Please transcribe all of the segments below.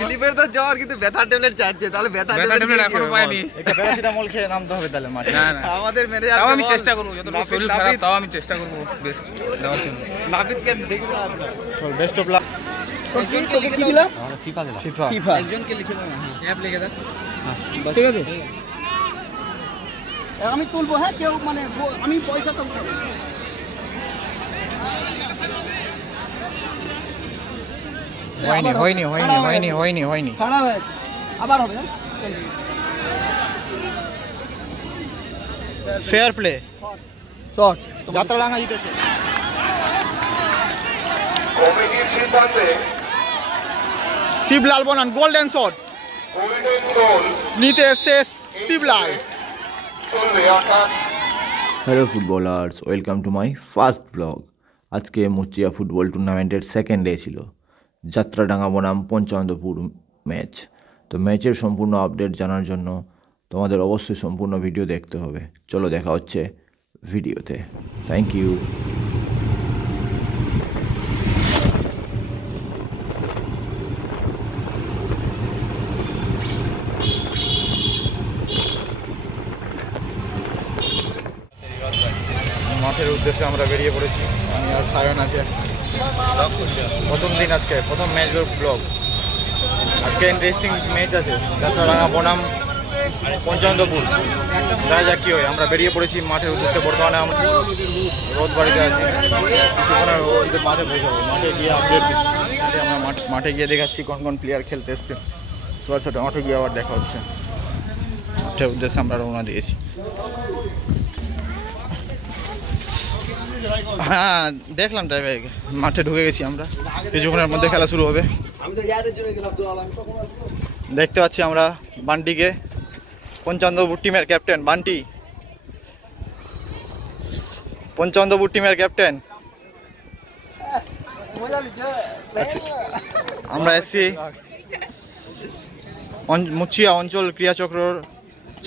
ক্লিপের তো জ্বর কিন্তু ব্যথা ট্যাবলেট চাইছে, তাহলে ব্যথা ট্যাবলেট এখনো পাইনি। এটা প্যারাসিটামল খেয়ে নামতে হবে তাহলে মাঠে। না না, আমাদের ম্যানেজার তাও আমি চেষ্টা করব, যতটুকু শরীর খারাপ তাও আমি চেষ্টা করব বেস্ট দেওয়ার জন্য। নাবিদ কে দেখি না, বেস্ট অফ লাক। কি তোকে কি দিলাম? ফিফা দিলাম। ফিফা একজনকে লিখে দাও, অ্যাপ লিখে দাও। হ্যাঁ ঠিক আছে, আমি তুলবো। হ্যাঁ কেউ মানে আমি পয়সা তো হয়নি খারাপ হয়েছে, আবার হবে। ফেয়ার প্লে শট, যাত্রাডাঙ্গা জিতেছে। কমিটির সিদ্ধান্তে শিবলাল বনান গোল্ডেন শট নিতে এসে Shiblal. Hello footballers, welcome to my first blog. আজকে মুচিয়া ফুটবল টুর্নামেন্টের সেকেন্ড ডে ছিল, যাত্রাডাঙ্গা বনাম পঞ্চনন্দপুর ম্যাচ। তো ম্যাচের সম্পূর্ণ আপডেট জানার জন্য তোমাদের অবশ্যই সম্পূর্ণ ভিডিও দেখতে হবে। চলো দেখা হচ্ছে ভিডিওতে। Thank you. মাঠের উদ্দেশ্যে আমরা বেরিয়ে পড়েছি, আমি আর সায়ন আছে। প্রথম দিন, আজকে প্রথম ম্যাচ ব্লগ। আজকে ইন্টারেস্টিং ম্যাচ আছে, যাত্রাডাঙ্গা বনাম পঞ্চনন্দপুর। দেখা যাক কী হয়। আমরা বেরিয়ে পড়েছি মাঠের উদ্দেশ্যে। বর্তমানে আমরা রোদ বাড়িতে আছি, কিছুক্ষণ মাঠে পৌঁছাবো। মাঠে গিয়ে আপডেট দিচ্ছি। আমরা মাঠে গিয়ে দেখাচ্ছি কোন কোন প্লেয়ার খেলতে এসছে। সবার সাথে মাঠে গিয়ে আবার দেখা হচ্ছে। মাঠের উদ্দেশ্যে আমরা রওনা দিয়েছি। হ্যাঁ দেখলাম ড্রাইভারকে, মাঠে ঢুকে গেছি আমরা। কিছুক্ষণের মধ্যে খেলা শুরু হবে। দেখতে পাচ্ছি আমরা বান্টিকে, পঞ্চনন্দপুর টিমের ক্যাপ্টেন বান্টি, পঞ্চনন্দপুর টিমের ক্যাপ্টেন। আমরা এসছি মুচিয়া অঞ্চল ক্রীড়াচক্রর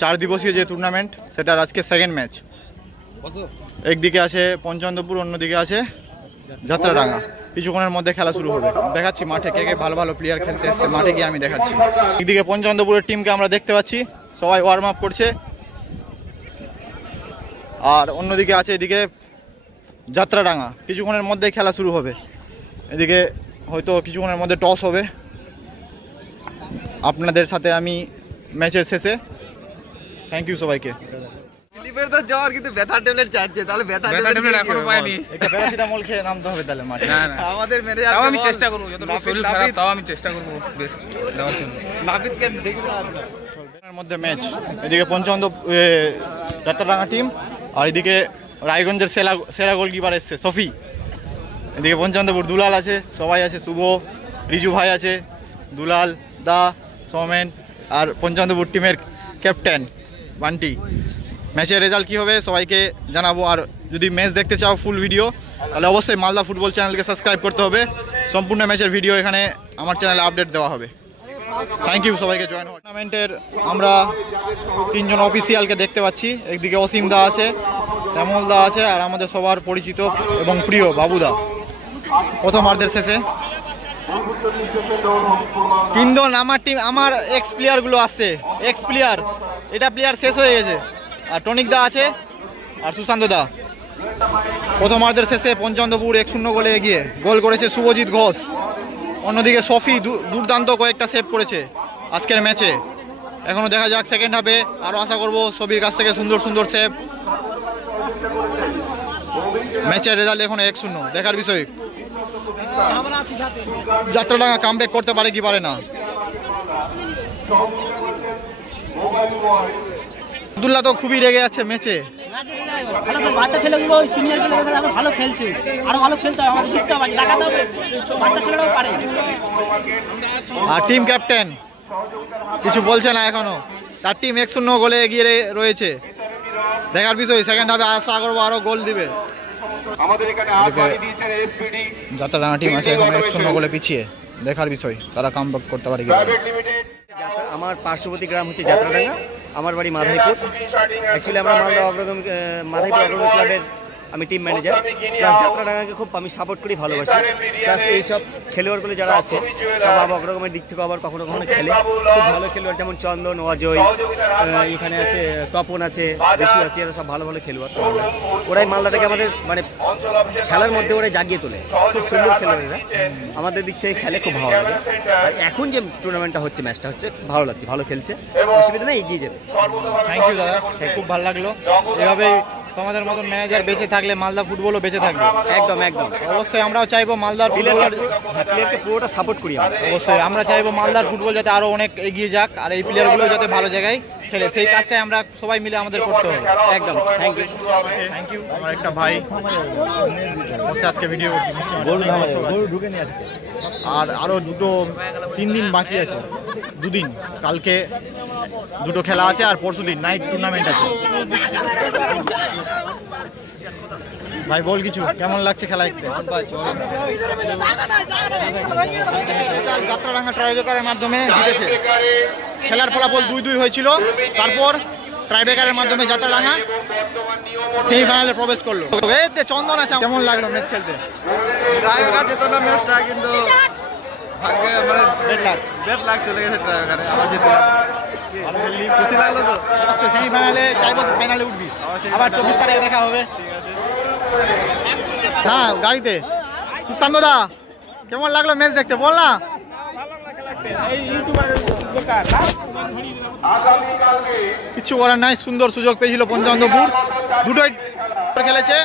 4 দিবসীয় যে টুর্নামেন্ট, সেটার আজকে সেকেন্ড ম্যাচ। একদিকে আছে পঞ্চনন্দপুর, অন্যদিকে আছে যাত্রাডাঙ্গা। কিছুক্ষণের মধ্যে খেলা শুরু হবে। দেখাচ্ছি মাঠে কে কে ভালো ভালো প্লেয়ার খেলতে এসছে, মাঠে গিয়ে আমি দেখাচ্ছি। একদিকে পঞ্চনন্দপুরের টিমকে আমরা দেখতে পাচ্ছি, সবাই ওয়ার্ম আপ করছে। আর অন্যদিকে আছে এদিকে যাত্রাডাঙ্গা। কিছুক্ষণের মধ্যে খেলা শুরু হবে। এদিকে হয়তো কিছুক্ষণের মধ্যে টস হবে। আপনাদের সাথে আমি ম্যাচের শেষে। থ্যাংক ইউ সবাইকে। ক্লিপের তো জ্বর কিন্তু ব্যথা ট্যাবলেট চাইছে, তাহলে ব্যথা ট্যাবলেট এখনো পাইনি। এটা প্যারাসিটামল খেয়ে নামতে হবে তাহলে মাঠে। না না, আমাদের ম্যানেজার তাও আমি চেষ্টা করব, যতটুকু শরীর খারাপ তাও আমি চেষ্টা করব বেস্ট দেওয়ার জন্য। নাবিদ কে দেখি না, এর মধ্যে ম্যাচ। এদিকে পঞ্চনন্দপুর যাত্রাডাঙ্গা টিম, আর এদিকে রায়গঞ্জের সেরা গোলকিপার এসছে সফি। এদিকে পঞ্চনন্দপুর দুলাল আছে, সবাই আছে, শুভ, রিজু ভাই আছে, দুলাল দা, সৌমেন, আর পঞ্চনন্দপুর টিমের ক্যাপ্টেন বান্টি। ম্যাচের রেজাল্ট কী হবে সবাইকে জানাবো। আর যদি ম্যাচ দেখতে চাও ফুল ভিডিও, তাহলে অবশ্যই মালদা ফুটবল চ্যানেলকে সাবস্ক্রাইব করতে হবে। সম্পূর্ণ ম্যাচের ভিডিও এখানে আমার চ্যানেলে আপডেট দেওয়া হবে। থ্যাংক ইউ সবাইকে জয়েন হওয়ার। টুর্নামেন্টের আমরা 3 জন অফিসিয়ালকে দেখতে পাচ্ছি। একদিকে অসীম দা আছে, শ্যামল দা আছে, আর আমাদের সবার পরিচিত এবং প্রিয় বাবুদা। প্রথমার্ধের শেষে 3 জন আমার টিম, আমার এক্স প্লেয়ারগুলো আসছে। এক্স প্লেয়ার, এটা প্লেয়ার শেষ হয়ে গেছে। আর টনিক দা আছে, আর সুশান্ত দা। প্রথমার্ধের শেষে পঞ্চনন্দপুর 1-0 গোলে এগিয়ে। গোল করেছে শুভজিৎ ঘোষ। অন্যদিকে সফি দুর্দান্ত কয়েকটা সেভ করেছে আজকের ম্যাচে। এখনও দেখা যাক সেকেন্ড হাফে, আরও আশা করব সফির কাছ থেকে সুন্দর সুন্দর সেভ। ম্যাচের রেজাল্ট এখন 1-0, দেখার বিষয় যাত্রাডাঙ্গা কামব্যাক করতে পারে কি পারে না। আব্দুল্লাহ তো খুবই রেগে যাচ্ছে ম্যাচে। বাচ্চা ছেলেগুলো সিনিয়র ভালো খেলছে, আরো ভালো খেলতে হবে, আমাদের জিততে হবে, দেখাতে হবে বাচ্চা ছেলেরাও পারে। আর টিম ক্যাপ্টেন কিছু বলছে না এখনো, তার টিম 1-0 গোলে এগিয়ে রয়েছে। দেখার বিষয় সেকেন্ড হাফে আশা করবো আরো গোল দিবে। যাত্রাডাঙ্গা টিম আছে এখন 1-0 গোলে পিছিয়ে। দেখার বিষয় তারা কামব্যাক করতে পারে কি। আমার পার্শ্ববর্তী গ্রাম হচ্ছে যাত্রাডাঙ্গা, আমার বাড়ি মাধাইপুর। অ্যাকচুয়ালি আমরা মালদা মাধাইপুর অগ্রগতি ক্লাবের আমি টিম ম্যানেজার, প্লাস যাত্রাডাঙ্গাকে খুব আমি সাপোর্ট করি, ভালোবাসি। প্লাস এইসব খেলোয়াড়গুলো যারা আছে সব আবার রকমের দিক থেকে আবার কখনো কখনো খেলে, খুব ভালো খেলোয়াড়, যেমন চন্দন, অজয়, এখানে আছে তপন আছে, বেশি আছে, এরা সব ভালো ভালো খেলোয়াড়। ওরাই মালদাটাকে আমাদের মানে খেলার মধ্যে ওরাই জাগিয়ে তোলে, খুব সুন্দর খেলোয়াড়েরা, আমাদের দিক থেকে খেলে, খুব ভালো লাগে। আর এখন যে টুর্নামেন্টটা হচ্ছে, ম্যাচটা হচ্ছে, ভালো লাগছে, ভালো খেলছে, অসুবিধা নেই, এগিয়ে যাবে। থ্যাংক ইউ দাদা, খুব ভালো লাগলো। এভাবেই তোমাদের মতন ম্যানেজার বেঁচে থাকলে মালদা ফুটবলও বেঁচে থাকবে। একদম একদম, অবশ্যই আমরাও চাইবো মালদার ফুটবলার, প্লেয়ারকে পুরোটা সাপোর্ট করি আমরা। অবশ্যই আমরা চাইবো মালদার ফুটবল যাতে আরো অনেক এগিয়ে যাক, আর এই প্লেয়ারগুলো যাতে ভালো জায়গায় খেলে, সেই কাজটাই আমরা সবাই মিলে আমাদের করতে হবে। একদম, থ্যাংক ইউ। Thank you. আমার একটা ভাই আজকে ভিডিও করছি, আর আরো 3 দিন বাকি আছে, 2 দিন, কালকে 2টো খেলা আছে আর পরশু দিন নাইট টুর্নামেন্ট আছে। ভাই বল কিছু, কেমন লাগছে খেলা দেখতে? যাত্রাডাঙ্গা ট্রাইবেকারের মাধ্যমে জিতেছে, খেলার ফলাফল 2-2 হয়েছিল, তারপর ট্রাইবেকারের মাধ্যমে যাত্রাডাঙ্গা সেমিফাইনালে প্রবেশ করলো। এতে চন্দন আছে, কেমন লাগলো ম্যাচ খেলতে? ট্রাইবেকার যেত না ম্যাচটা, কিন্তু ভাগ্যে মানে বেড লাগ চলে গেছে ট্রাইবেকারে, আবার জিতলাম, খুশি লাগলো তো। অবশ্যই সেমিফাইনালে চাইবো, ফাইনালে উঠবি, আবার 24 তারিখে দেখা হবে। না গাড়িতে। সুশান্ত দা, কেমন লাগলো ম্যাচ দেখতে, বল না? কিছু করার নাই, সুন্দর সুযোগ পেয়েছিল পঞ্চমপুর, 2টোই খেলেছে।